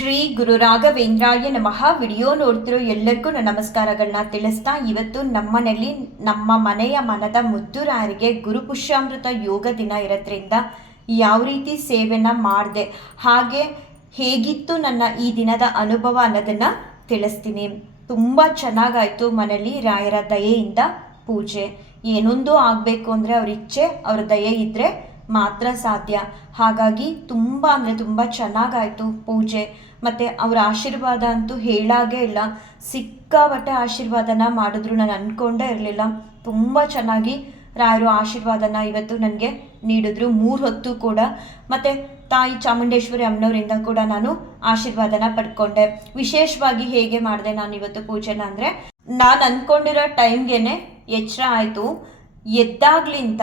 ಶ್ರೀ ಗುರು ರಾಘವೇಂದ್ರಾಯ ನಮಃ. ವಿಡಿಯೋ ನೋಡ್ತಿರೋ ಎಲ್ಲರಿಗೂ ನಮಸ್ಕಾರಗಳನ್ನ ತಿಳಿಸ್ತಾ ಇವತ್ತು ನಮ್ಮನೆಯಲ್ಲಿ ನಮ್ಮ ಮನೆಯ ಮನದ ಮುದ್ದುರಾಯರಿಗೆ ಗುರುಪುಷ್ಯಾಮೃತ ಯೋಗ ದಿನ ಇರೋದ್ರಿಂದ ಯಾವ ರೀತಿ ಸೇವೆನ ಮಾಡಿದೆ, ಹಾಗೆ ಹೇಗಿತ್ತು ನನ್ನ ಈ ದಿನದ ಅನುಭವ ಅನ್ನೋದನ್ನು ತಿಳಿಸ್ತೀನಿ. ತುಂಬ ಚೆನ್ನಾಗಾಯಿತು ಮನೆಯಲ್ಲಿ ರಾಯರ ದಯೆಯಿಂದ ಪೂಜೆ. ಏನೊಂದು ಆಗಬೇಕು ಅಂದರೆ ಅವ್ರ ಇಚ್ಛೆ, ಅವ್ರ ದಯೆ ಇದ್ದರೆ ಮಾತ್ರ ಸಾಧ್ಯ. ಹಾಗಾಗಿ ತುಂಬ ಅಂದರೆ ತುಂಬ ಚೆನ್ನಾಗಾಯಿತು ಪೂಜೆ. ಮತ್ತು ಅವರ ಆಶೀರ್ವಾದ ಅಂತೂ ಹೇಳಾಗೇ ಇಲ್ಲ. ಸಿಕ್ಕಾಪಟ್ಟೆ ಆಶೀರ್ವಾದನ ಮಾಡಿದ್ರು ನಾನು ಅಂದ್ಕೊಂಡೇ ಇರಲಿಲ್ಲ. ತುಂಬ ಚೆನ್ನಾಗಿ ರಾಯರು ಆಶೀರ್ವಾದನ ಇವತ್ತು ನನಗೆ ನೀಡಿದ್ರು, ಮೂರು ಹೊತ್ತು ಕೂಡ. ಮತ್ತು ತಾಯಿ ಚಾಮುಂಡೇಶ್ವರಿ ಅಮ್ಮನವರಿಂದ ಕೂಡ ನಾನು ಆಶೀರ್ವಾದನ ಪಡ್ಕೊಂಡೆ. ವಿಶೇಷವಾಗಿ ಹೇಗೆ ಮಾಡಿದೆ ನಾನು ಇವತ್ತು ಪೂಜೆನ ಅಂದರೆ, ನಾನು ಅಂದ್ಕೊಂಡಿರೋ ಟೈಮ್ಗೆ ಎಚ್ಚರ ಆಯಿತು. ಎದ್ದಾಗ್ಲಿಂತ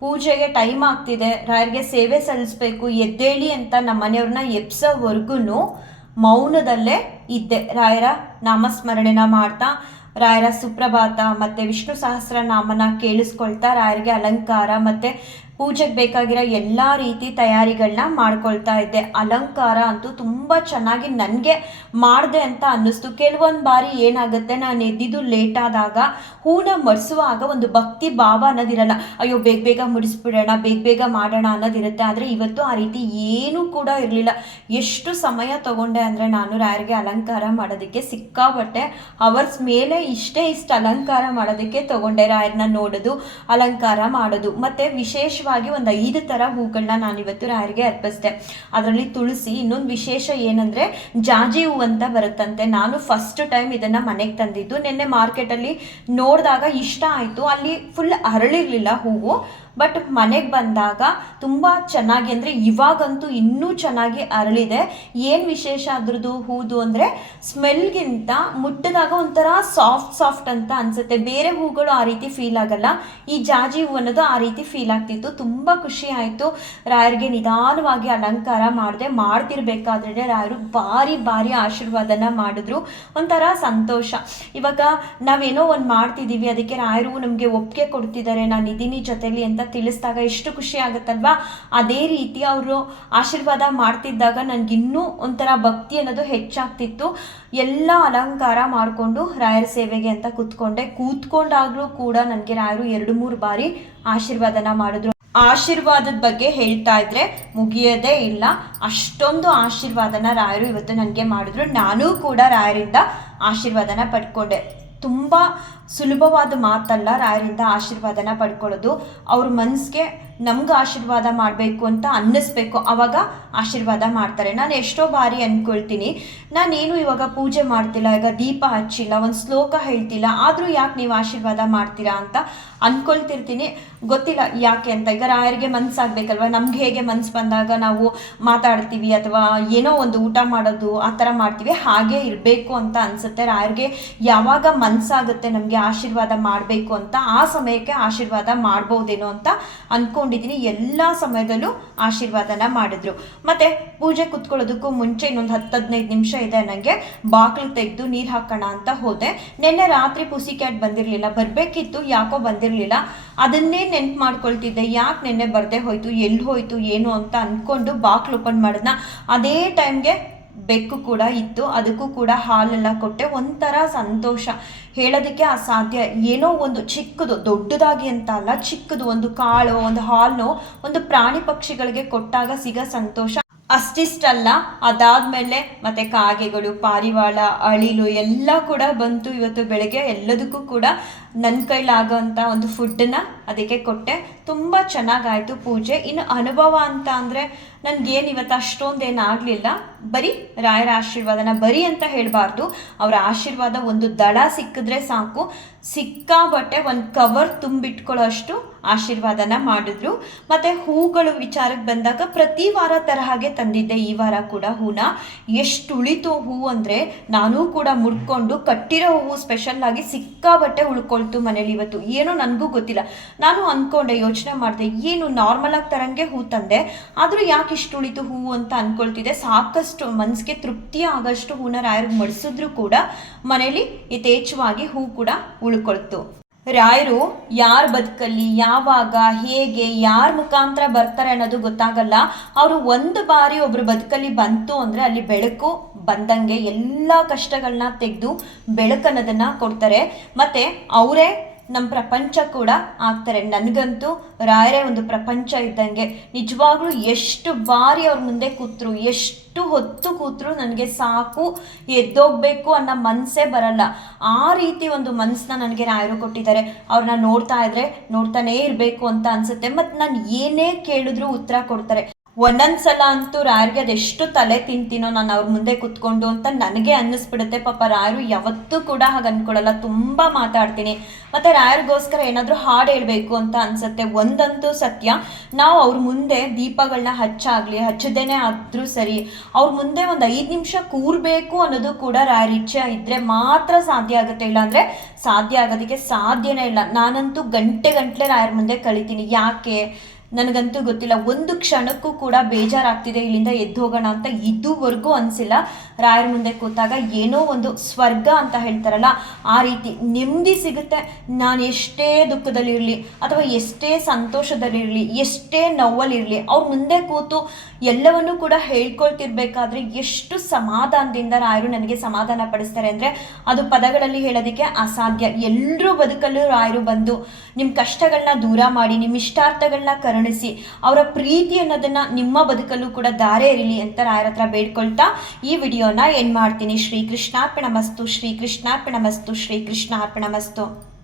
ಪೂಜೆಗೆ ಟೈಮ್ ಆಗ್ತಿದೆ. ರಾಯರಿಗೆ ಸೇವೆ ಸಲ್ಲಿಸ್ಬೇಕು, ಎದ್ದೇಳಿ ಅಂತ ನಮ್ಮ ಮನೆಯವ್ರನ್ನ ಎಪ್ಸೋವರೆಗೂ ಮೌನದಲ್ಲೇ ಇದ್ದೆ. ರಾಯರ ನಾಮಸ್ಮರಣೆನ ಮಾಡ್ತಾ ರಾಯರ ಸುಪ್ರಭಾತ ಮತ್ತು ವಿಷ್ಣು ಸಹಸ್ರನಾಮನ ಕೇಳಿಸ್ಕೊಳ್ತಾ ರಾಯರಿಗೆ ಅಲಂಕಾರ ಮತ್ತು ಪೂಜೆಗೆ ಬೇಕಾಗಿರೋ ಎಲ್ಲ ರೀತಿ ತಯಾರಿಗಳನ್ನ ಮಾಡ್ಕೊಳ್ತಾ ಇದ್ದೆ. ಅಲಂಕಾರ ಅಂತೂ ತುಂಬ ಚೆನ್ನಾಗಿ ನನಗೆ ಮಾಡಿದೆ ಅಂತ ಅನ್ನಿಸ್ತು. ಕೆಲವೊಂದು ಬಾರಿ ಏನಾಗುತ್ತೆ, ನಾನು ಎದ್ದಿದ್ದು ಲೇಟ್ ಆದಾಗ ಹೂನ ಮಡಿಸುವಾಗ ಒಂದು ಭಕ್ತಿ ಭಾವ ಅನ್ನೋದಿರಲ್ಲ. ಅಯ್ಯೋ, ಬೇಗ ಬೇಗ ಮುಡಿಸ್ಬಿಡೋಣ, ಬೇಗ ಬೇಗ ಮಾಡೋಣ ಅನ್ನೋದಿರುತ್ತೆ. ಆದರೆ ಇವತ್ತು ಆ ರೀತಿ ಏನೂ ಕೂಡ ಇರಲಿಲ್ಲ. ಎಷ್ಟು ಸಮಯ ತಗೊಂಡೆ ಅಂದರೆ ನಾನು ರಾಯರಿಗೆ ಅಲಂಕಾರ ಮಾಡೋದಕ್ಕೆ ಸಿಕ್ಕಾಬಟ್ಟೆ ಅವರ್ಸ್ ಮೇಲೆ ಇಷ್ಟೇ ಇಷ್ಟು ಅಲಂಕಾರ ಮಾಡೋದಕ್ಕೆ ತಗೊಂಡೆ ರಾಯರನ್ನ ನೋಡೋದು, ಅಲಂಕಾರ ಮಾಡೋದು. ಮತ್ತು ವಿಶೇಷ ವಿಶೇಷವಾಗಿ ಒಂದು ಐದು ಥರ ಹೂಗಳನ್ನ ನಾನು ಇವತ್ತು ರಾಯರಿಗೆ ಅರ್ಪಿಸಿದೆ. ಅದರಲ್ಲಿ ತುಳಸಿ, ಇನ್ನೊಂದು ವಿಶೇಷ ಏನಂದರೆ ಜಾಜಿ ಹೂ ಅಂತ ಬರುತ್ತಂತೆ. ನಾನು ಫಸ್ಟ್ ಟೈಮ್ ಇದನ್ನು ಮನೆಗೆ ತಂದಿದ್ದು. ನಿನ್ನೆ ಮಾರ್ಕೆಟಲ್ಲಿ ನೋಡಿದಾಗ ಇಷ್ಟ ಆಯಿತು. ಅಲ್ಲಿ ಫುಲ್ ಅರಳಿರಲಿಲ್ಲ ಹೂವು. ಬಟ್ ಮನೆಗೆ ಬಂದಾಗ ತುಂಬ ಚೆನ್ನಾಗಿ ಅಂದರೆ ಇವಾಗಂತೂ ಇನ್ನೂ ಚೆನ್ನಾಗಿ ಅರಳಿದೆ. ಏನು ವಿಶೇಷ ಅದ್ರದ್ದು ಹೂದು ಅಂದರೆ ಸ್ಮೆಲ್ಗಿಂತ ಮುಟ್ಟಿದಾಗ ಒಂಥರ ಸಾಫ್ಟ್ ಸಾಫ್ಟ್ ಅಂತ ಅನಿಸುತ್ತೆ. ಬೇರೆ ಹೂಗಳು ಆ ರೀತಿ ಫೀಲ್ ಆಗಲ್ಲ. ಈ ಜಾಜಿ ಹೂ ಅನ್ನೋದು ಆ ರೀತಿ ಫೀಲ್ ಆಗ್ತಿತ್ತು. ತುಂಬ ಖುಷಿ ಆಯಿತು. ರಾಯರಿಗೆ ನಿಧಾನವಾಗಿ ಅಲಂಕಾರ ಮಾಡಿದೆ ಮಾಡ್ತಿರ್ಬೇಕಾದ್ರೆ ರಾಯರು ಭಾರಿ ಭಾರಿ ಆಶೀರ್ವಾದನ ಮಾಡಿದ್ರು. ಒಂಥರ ಸಂತೋಷ. ಇವಾಗ ನಾವೇನೋ ಒಂದು ಮಾಡ್ತಿದ್ದೀವಿ ಅದಕ್ಕೆ ರಾಯರು ನಮಗೆ ಒಪ್ಪಿಗೆ ಕೊಡ್ತಿದ್ದಾರೆ ನಾನು ಇದ್ದೀನಿ ಜೊತೆಲಿ ಅಂತ ತಿಳಿಸಿದಾಗ ಎಷ್ಟು ಖುಷಿ ಆಗುತ್ತಲ್ವಾ? ಅದೇ ರೀತಿ ಅವರು ಆಶೀರ್ವಾದ ಮಾಡ್ತಿದ್ದಾಗ ನನಗಿನ್ನೂ ಒಂಥರ ಭಕ್ತಿ ಅನ್ನೋದು ಹೆಚ್ಚಾಗ್ತಿತ್ತು. ಎಲ್ಲ ಅಲಂಕಾರ ಮಾಡಿಕೊಂಡು ರಾಯರ ಸೇವೆಗೆ ಅಂತ ಕೂತ್ಕೊಂಡೆ. ಕೂತ್ಕೊಂಡಾಗಲೂ ಕೂಡ ನನಗೆ ರಾಯರು ಎರಡು ಮೂರು ಬಾರಿ ಆಶೀರ್ವಾದನ ಮಾಡಿದ್ರು. ಆಶೀರ್ವಾದದ ಬಗ್ಗೆ ಹೇಳ್ತಾ ಇದ್ರೆ ಮುಗಿಯೋದೇ ಇಲ್ಲ. ಅಷ್ಟೊಂದು ಆಶೀರ್ವಾದನ ರಾಯರು ಇವತ್ತು ನನಗೆ ಮಾಡಿದ್ರು. ನಾನು ಕೂಡ ರಾಯರಿಂದ ಆಶೀರ್ವಾದನ ಪಡ್ಕೊಂಡೆ. ತುಂಬ ಸುಲಭವಾದ ಮಾತಲ್ಲ ರಾಯರಿಂದ ಆಶೀರ್ವಾದನ ಪಡ್ಕೊಳ್ಳೋದು. ಅವ್ರ ಮನಸ್ಸಿಗೆ ನಮ್ಗೆ ಆಶೀರ್ವಾದ ಮಾಡಬೇಕು ಅಂತ ಅನ್ನಿಸ್ಬೇಕು. ಆವಾಗ ಆಶೀರ್ವಾದ ಮಾಡ್ತಾರೆ. ನಾನು ಎಷ್ಟೋ ಬಾರಿ ಅಂದ್ಕೊಳ್ತೀನಿ ನಾನೇನು ಇವಾಗ ಪೂಜೆ ಮಾಡ್ತಿಲ್ಲ, ಈಗ ದೀಪ ಹಚ್ಚಿಲ್ಲ, ಒಂದು ಶ್ಲೋಕ ಹೇಳ್ತಿಲ್ಲ, ಆದರೂ ಯಾಕೆ ನೀವು ಆಶೀರ್ವಾದ ಮಾಡ್ತೀರಾ ಅಂತ ಅಂದ್ಕೊಳ್ತಿರ್ತೀನಿ ಗೊತ್ತಿಲ್ಲ ಯಾಕೆ ಅಂತ. ಈಗ ರಾಯರಿಗೆ ಮನಸ್ಸಾಗಬೇಕಲ್ವ ನಮ್ಗೆ ಹೇಗೆ ಮನಸ್ಸು ಬಂದಾಗ ನಾವು ಮಾತಾಡ್ತೀವಿ ಅಥವಾ ಏನೋ ಒಂದು ಊಟ ಮಾಡೋದು ಆ ಥರ ಮಾಡ್ತೀವಿ. ಹಾಗೆ ಇರಬೇಕು ಅಂತ ಅನಿಸುತ್ತೆ. ರಾಯರಿಗೆ ಯಾವಾಗ ಮನಸ್ಸಾಗುತ್ತೆ ನಮಗೆ ಆಶೀರ್ವಾದ ಮಾಡಬೇಕು ಅಂತ, ಆ ಸಮಯಕ್ಕೆ ಆಶೀರ್ವಾದ ಮಾಡ್ಬೋದೇನೋ ಅಂತ ಅಂದ್ಕೊಂಡಿದ್ದೀನಿ ಎಲ್ಲ ಸಮಯದಲ್ಲೂ ಆಶೀರ್ವಾದನ ಮಾಡಿದ್ರು. ಮತ್ತು ಪೂಜೆ ಕುತ್ಕೊಳ್ಳೋದಕ್ಕೂ ಮುಂಚೆ ಇನ್ನೊಂದು ಹತ್ತು ಹದಿನೈದು ನಿಮಿಷ ಇದೆ ನನಗೆ ಬಾಗಿಲು ತೆಗೆದು ನೀರು ಹಾಕೋಣ ಅಂತ ಹೋದೆ. ನಿನ್ನೆ ರಾತ್ರಿ ಪುಸಿ ಕ್ಯಾಟ್ ಬಂದಿರಲಿಲ್ಲ. ಬರಬೇಕಿತ್ತು, ಯಾಕೋ ಬಂದಿರಲಿಲ್ಲ. ಅದನ್ನೇ ನೆನ್ಪು ಮಾಡ್ಕೊಳ್ತಿದ್ದೆ. ಯಾಕೆ ನಿನ್ನೆ ಬರದೆ ಹೋಯ್ತು ಎಲ್ಲಿ ಹೋಯ್ತು, ಏನು ಅಂತ ಅಂದ್ಕೊಂಡು ಬಾಕ್ಲು ಓಪನ್ ಮಾಡಿದ್ನ. ಅದೇ ಟೈಮ್ಗೆ ಬೆಕ್ಕು ಕೂಡ ಇತ್ತು, ಅದಕ್ಕೂ ಕೂಡ ಹಾಲೆಲ್ಲ ಕೊಟ್ಟೆ. ಒಂಥರ ಸಂತೋಷ. ಹೇಳೋದಕ್ಕೆ ಅಸಾಧ್ಯ. ಏನೋ ಒಂದು ಚಿಕ್ಕದು, ದೊಡ್ಡದಾಗಿ ಅಂತ ಅಲ್ಲ, ಚಿಕ್ಕದು, ಒಂದು ಕಾಳು, ಒಂದು ಹಾಲು, ಒಂದು ಪ್ರಾಣಿ ಪಕ್ಷಿಗಳಿಗೆ ಕೊಟ್ಟಾಗ ಸಿಗೋ ಸಂತೋಷ. ಅಷ್ಟಿಷ್ಟಲ್ಲ. ಅದಾದ್ಮೇಲೆ ಮತ್ತೆ ಕಾಗೆಗಳು, ಪಾರಿವಾಳ, ಅಳಿಲು ಎಲ್ಲ ಕೂಡ ಬಂತು ಇವತ್ತು ಬೆಳಗ್ಗೆ. ಎಲ್ಲದಕ್ಕೂ ಕೂಡ ನನ್ನ ಕೈಲಾಗೋಂಥ ಒಂದು ಫುಡ್ಡನ್ನ ಅದಕ್ಕೆ ಕೊಟ್ಟೆ. ತುಂಬ ಚೆನ್ನಾಗಾಯಿತು ಪೂಜೆ. ಇನ್ನು ಅನುಭವ ಅಂತ ಅಂದರೆ ನನಗೇನು ಇವತ್ತು ಅಷ್ಟೊಂದೇನು ಆಗಲಿಲ್ಲ. ಬರೀ ರಾಯರ ಆಶೀರ್ವಾದನ ಬರೀ ಅಂತ ಹೇಳಬಾರ್ದು. ಅವರ ಆಶೀರ್ವಾದ ಒಂದು ದಳ ಸಿಕ್ಕಿದ್ರೆ ಸಾಕು. ಸಿಕ್ಕಾಬಟ್ಟೆ ಒಂದು ಕವರ್ ತುಂಬಿಟ್ಕೊಳ್ಳೋ ಅಷ್ಟು ಆಶೀರ್ವಾದನ ಮಾಡಿದ್ರು. ಮತ್ತು ಹೂಗಳು ವಿಚಾರಕ್ಕೆ ಬಂದಾಗ ಪ್ರತಿ ವಾರ ತರಹಾಗೆ ತಂದಿದ್ದೆ. ಈ ವಾರ ಕೂಡ ಹೂನ. ಎಷ್ಟು ಉಳಿತು ಹೂ ಅಂದರೆ ನಾನೂ ಕೂಡ ಮುಡ್ಕೊಂಡು ಕಟ್ಟಿರೋ ಹೂವು ಸ್ಪೆಷಲ್ಲಾಗಿ ಸಿಕ್ಕಾಬಟ್ಟೆ ಉಳ್ಕೊಳ್ತು ಮನೇಲಿ ಇವತ್ತು. ಏನೋ ನನಗೂ ಗೊತ್ತಿಲ್ಲ. ನಾನು ಅಂದ್ಕೊಂಡೆ ಯೋಚನೆ ಮಾಡಿದೆ, ಏನು ನಾರ್ಮಲಾಗಿ ತರಂಗೆ ಹೂ ತಂದೆ, ಆದರೂ ಯಾಕೆ ಇಷ್ಟು ಉಳಿತು ಹೂವು ಅಂತ ಅಂದ್ಕೊಳ್ತಿದ್ದೆ ಸಾಕಷ್ಟು ಮನಸ್ಸಿಗೆ ತೃಪ್ತಿ ಆಗೋಷ್ಟು ಹೂನ ರಾಯರಿಗೆ ಮಡಿಸಿದ್ರು ಕೂಡ ಮನೇಲಿ ಯಥೇಚ್ಛವಾಗಿ ಹೂ ಕೂಡ ಉಳ್ಕೊಳ್ತು. ರಾಯರು ಯಾರ ಬದುಕಲ್ಲಿ, ಯಾವಾಗ, ಹೇಗೆ, ಯಾರ ಮುಖಾಂತರ ಬರ್ತಾರೆ ಅನ್ನೋದು ಗೊತ್ತಾಗಲ್ಲ. ಅವರು ಒಂದು ಬಾರಿ ಒಬ್ರು ಬದುಕಲ್ಲಿ ಬಂತು ಅಂದರೆ ಅಲ್ಲಿ ಬೆಳಕು ಬಂದಂಗೆ ಎಲ್ಲ ಕಷ್ಟಗಳನ್ನ ತೆಗೆದು ಬೆಳಕನ್ನೋದನ್ನು ಕೊಡ್ತಾರೆ. ಮತ್ತು ಅವರೇ ನಮ್ಮ ಪ್ರಪಂಚ ಕೂಡ ಆಗ್ತಾರೆ. ನನಗಂತೂ ರಾಯರೇ ಒಂದು ಪ್ರಪಂಚ ಇದ್ದಂಗೆ. ನಿಜವಾಗ್ಲೂ ಎಷ್ಟು ಬಾರಿ ಅವ್ರ ಮುಂದೆ ಕೂತ್ರು, ಎಷ್ಟು ಹೊತ್ತು ಕೂತ್ರು ನನಗೆ ಸಾಕು ಎದ್ದೋಗ್ಬೇಕು ಅನ್ನೋ ಮನಸ್ಸೇ ಬರಲ್ಲ. ಆ ರೀತಿ ಒಂದು ಮನಸ್ಸನ್ನ ನನಗೆ ರಾಯರು ಕೊಟ್ಟಿದ್ದಾರೆ. ಅವ್ರನ್ನ ನೋಡ್ತಾ ಇದ್ರೆ ನೋಡ್ತಾನೇ ಇರಬೇಕು ಅಂತ ಅನ್ಸುತ್ತೆ. ಮತ್ತು ನಾನು ಏನೇ ಕೇಳಿದ್ರು ಉತ್ತರ ಕೊಡ್ತಾರೆ. ಒಂದೊಂದ್ಸಲ ಅಂತೂ ರಾಯರ್ಗೆ ಅದೆಷ್ಟು ತಲೆ ತಿಂತೀನೋ ನಾನು ಅವ್ರ ಮುಂದೆ ಕುತ್ಕೊಂಡು ಅಂತ ನನಗೆ ಅನ್ನಿಸ್ಬಿಡುತ್ತೆ. ಪಾಪ ರಾಯರು ಯಾವತ್ತೂ ಕೂಡ ಹಾಗೆ ಅಂದ್ಕೊಳ್ಳಲ್ಲ ತುಂಬ ಮಾತಾಡ್ತೀನಿ. ಮತ್ತು ರಾಯರಿಗೋಸ್ಕರ ಏನಾದರೂ ಹಾಡು ಹೇಳಬೇಕು ಅಂತ ಅನ್ಸುತ್ತೆ. ಒಂದಂತೂ ಸತ್ಯ. ನಾವು ಅವ್ರ ಮುಂದೆ ದೀಪಗಳನ್ನ ಹಚ್ಚಾಗಲಿ, ಹಚ್ಚದೇನೆ ಆದರೂ ಸರಿ, ಅವ್ರ ಮುಂದೆ ಒಂದು ಐದು ನಿಮಿಷ ಕೂರಬೇಕು ಅನ್ನೋದು ಕೂಡ ರಾಯರ ಇಚ್ಛೆ ಇದ್ದರೆ ಮಾತ್ರ ಸಾಧ್ಯ ಆಗುತ್ತೆ. ಇಲ್ಲಾಂದರೆ ಸಾಧ್ಯ ಆಗೋದಕ್ಕೆ ಸಾಧ್ಯನೇ ಇಲ್ಲ. ನಾನಂತೂ ಗಂಟೆ ಗಂಟಲೆ ರಾಯರ ಮುಂದೆ ಕಳಿತೀನಿ. ಯಾಕೆ? ನನಗಂತೂ ಗೊತ್ತಿಲ್ಲ. ಒಂದು ಕ್ಷಣಕ್ಕೂ ಕೂಡ ಬೇಜಾರಾಗ್ತಿದೆ ಇಲ್ಲಿಂದ ಎದ್ದು ಹೋಗೋಣ ಅಂತ ಇದುವರೆಗೂ ಅನಿಸಿಲ್ಲ. ರಾಯರ ಮುಂದೆ ಕೂತಾಗ ಏನೋ ಒಂದು ಸ್ವರ್ಗ ಅಂತ ಹೇಳ್ತಾರಲ್ಲ, ಆ ರೀತಿ ನೆಮ್ಮದಿ ಸಿಗುತ್ತೆ. ನಾನು ಎಷ್ಟೇ ದುಃಖದಲ್ಲಿರಲಿ ಅಥವಾ ಎಷ್ಟೇ ಸಂತೋಷದಲ್ಲಿರಲಿ ಎಷ್ಟೇ ನೋವಲ್ಲಿರಲಿ ಅವ್ರ ಮುಂದೆ ಕೂತು ಎಲ್ಲವನ್ನೂ ಕೂಡ ಹೇಳ್ಕೊಳ್ತಿರ್ಬೇಕಾದ್ರೆ ಎಷ್ಟು ಸಮಾಧಾನದಿಂದ ರಾಯರು ನನಗೆ ಸಮಾಧಾನ ಪಡಿಸ್ತಾರೆ ಅಂದರೆ ಅದು ಪದಗಳಲ್ಲಿ ಹೇಳೋದಕ್ಕೆ ಅಸಾಧ್ಯ. ಎಲ್ಲರೂ ಬದುಕಲ್ಲೂ ರಾಯರು ಬಂದು ನಿಮ್ಮ ಕಷ್ಟಗಳನ್ನ ದೂರ ಮಾಡಿ ನಿಮ್ಮ ಇಷ್ಟಾರ್ಥಗಳನ್ನ ಕರುಣಿಸಿ. ಅವರ ಪ್ರೀತಿ ಅನ್ನೋದನ್ನ ನಿಮ್ಮ ಬದುಕಲ್ಲೂ ಕೂಡ ದಾರೆ ಇರಲಿ ಅಂತ ರಾಯರ ಹತ್ರ ಬೇಡ್ಕೊಳ್ತಾ ಈ ವಿಡಿಯೋನ ಎಂಡ್ ಮಾಡ್ತೀನಿ. ಶ್ರೀ ಕೃಷ್ಣಾರ್ಪಣ ಮಸ್ತು ಶ್ರೀ ಕೃಷ್ಣಾರ್ಪಣ ಮಸ್ತು ಶ್ರೀ ಕೃಷ್ಣಾರ್ಪಣ ಮಸ್ತು